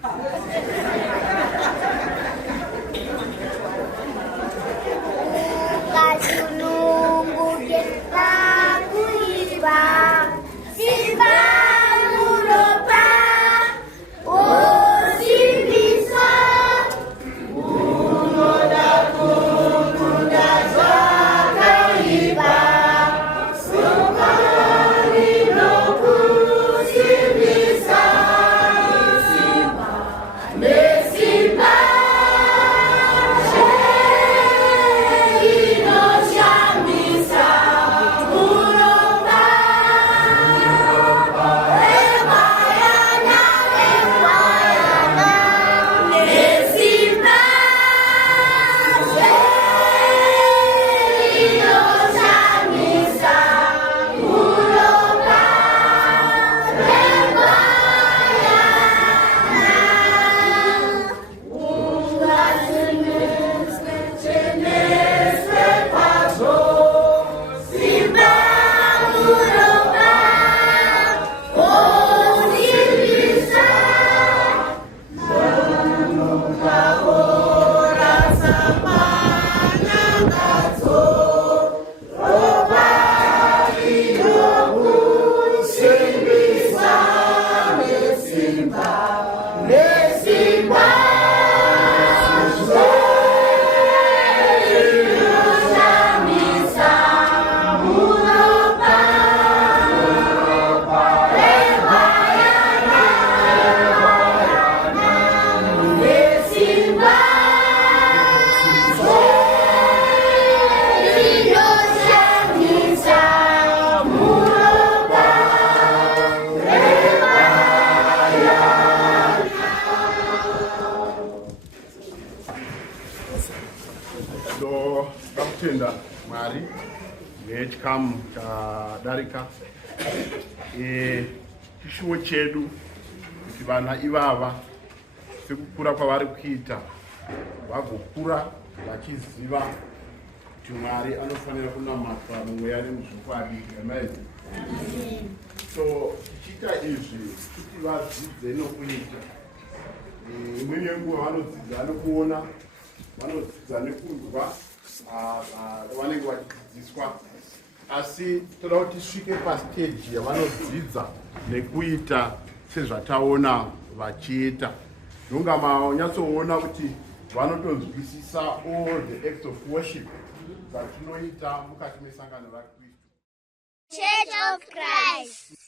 Do kaptenda Mwari nechikamu chadarika chishuwo chedu kuti vana ivava sekukura kwavari kuita vagokura vachiziva kuti Mwari anofanira kunamatwa mumweya nemuzvokwadi. Amen. So tichiita izvi kuti vadzidze nokuita. Imweni yenguva vanodzidza nokuona, vanodzidza nekunzwa vanenge vachidzidziswa, asi toda kuti tisvike pastage yavanodzidza nekuita sezvataona vachiita. Nonga manyatsoona kuti vanotonzwisisa all the acts of worship zvatinoita mukati mesangano raKristu. Church of Christ.